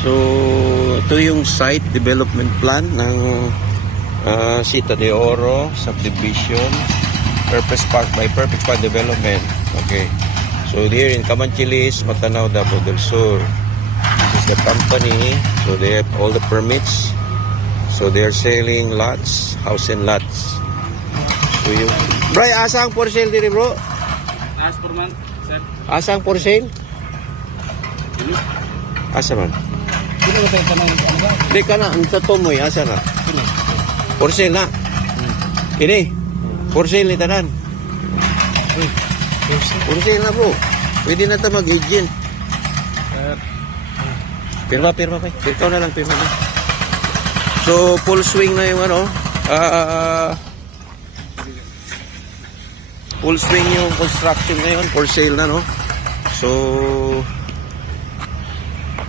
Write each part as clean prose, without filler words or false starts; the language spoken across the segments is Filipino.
So, ito yung site development plan ng Sita de Oro Subdivision, Purpose Park by Purpose Park Development. Okay. So, here in Camanchilis, Matanao, Davao del Sur. This is the company. So, they have all the permits. So, they are selling lots, house and lots. So, yung... Bray, asang for sale diri, bro? As per month, sir. Asang for sale? Asa man? Sino ba tayo tanong? Ano ba? Di ka na, ang tatumoy, asa na? Sino? For sale na. Ini, for sale ni tanan. For sale na, bro. Pwede na ito mag-agent. Pirma pa. Ikaw na lang, pirma na. So, full swing na yung ano. Full swing yung construction ngayon. For sale na, no? So,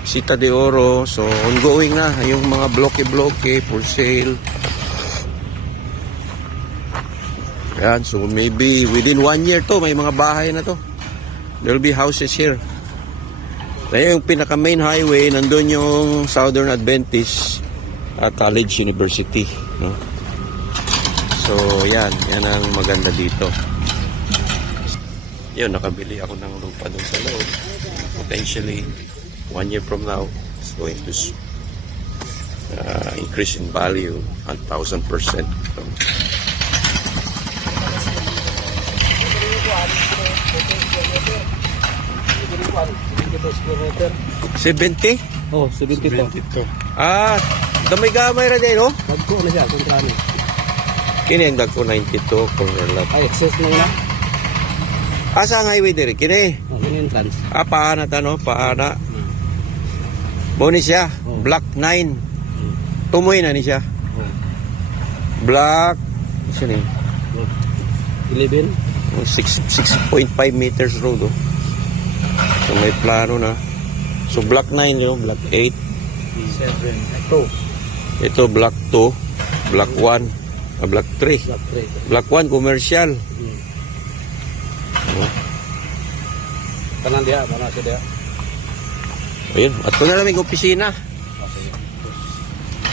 Sita de Oro. So, ongoing na. Yung mga bloke-bloke for sale. Yan. So, maybe within 1 year to, may mga bahay na to. There will be houses here. Kaya yung pinaka main highway, nandun yung Southern Adventist College University. No? So, yan. Yan ang maganda dito. Yun, nakabili ako ng lupa dun sa loob. Potentially, 1 year from now, it's going to increase in value 1,000%. So, 70? Oh, 72. Ah, damay-gamay ra dyan, no? Magko na siya, kung kano. Kini ang dagko 92 corner lot. Ay, excess na yun. Asa ang highway diri? Kini? Oh, yun yung trans. Ah, paana ta, no? Paana. Mo ni siya, Block 9. Tumoy na ni siya. Block, isa ni? 11. 6.5 meters road, oh. So, may plano na. So, Block 9 yun, Block 8. 7. Ito, Block 2. Block 1. Block 3. Block 3. Block 1, commercial. Kanan dia, mana siya dia? Ayun, at kung nalamig opisina.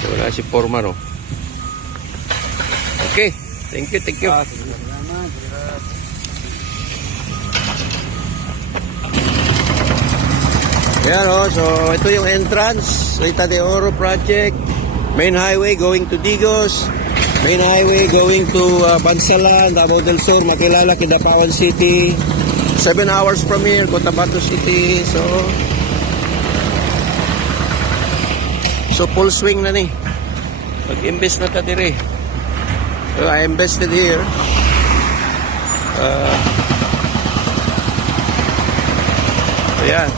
So, wala si Forma, no? Okay, thank you. Ayan, oh, so ito yung entrance, Sita de Oro project. Main highway going to Digos. Main highway going to Bansalan, Davao del Sur, makilala Kidapawan City. 7 hours from here, Cotabato City. So full swing na ni. Mag-invest na ta dire. So I invested here. Ayan.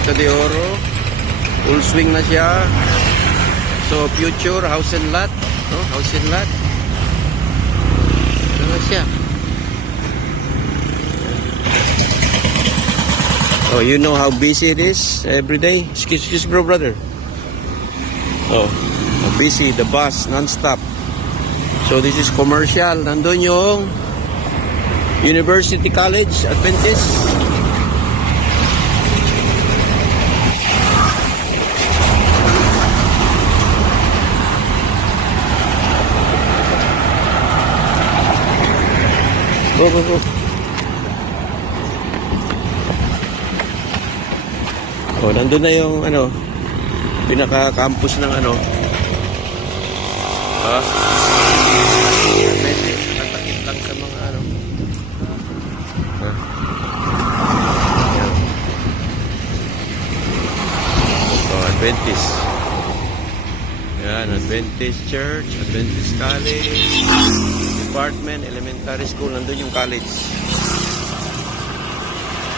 Sita de Oro, full swing na siya. So future house and lot, no? House and lot. Ano siya? Oh, you know how busy it is every day. Excuse bro, brother. Oh, how busy the bus non-stop. So this is commercial. Nandun yung University College Adventist. Go. Oh, nandun na yung ano, pinaka-campus ng ano. Nakatakit lang sa mga ano. Oh, Adventist. Yan, Adventist Church, Adventist College, Department, Elementary School, nandun yung college.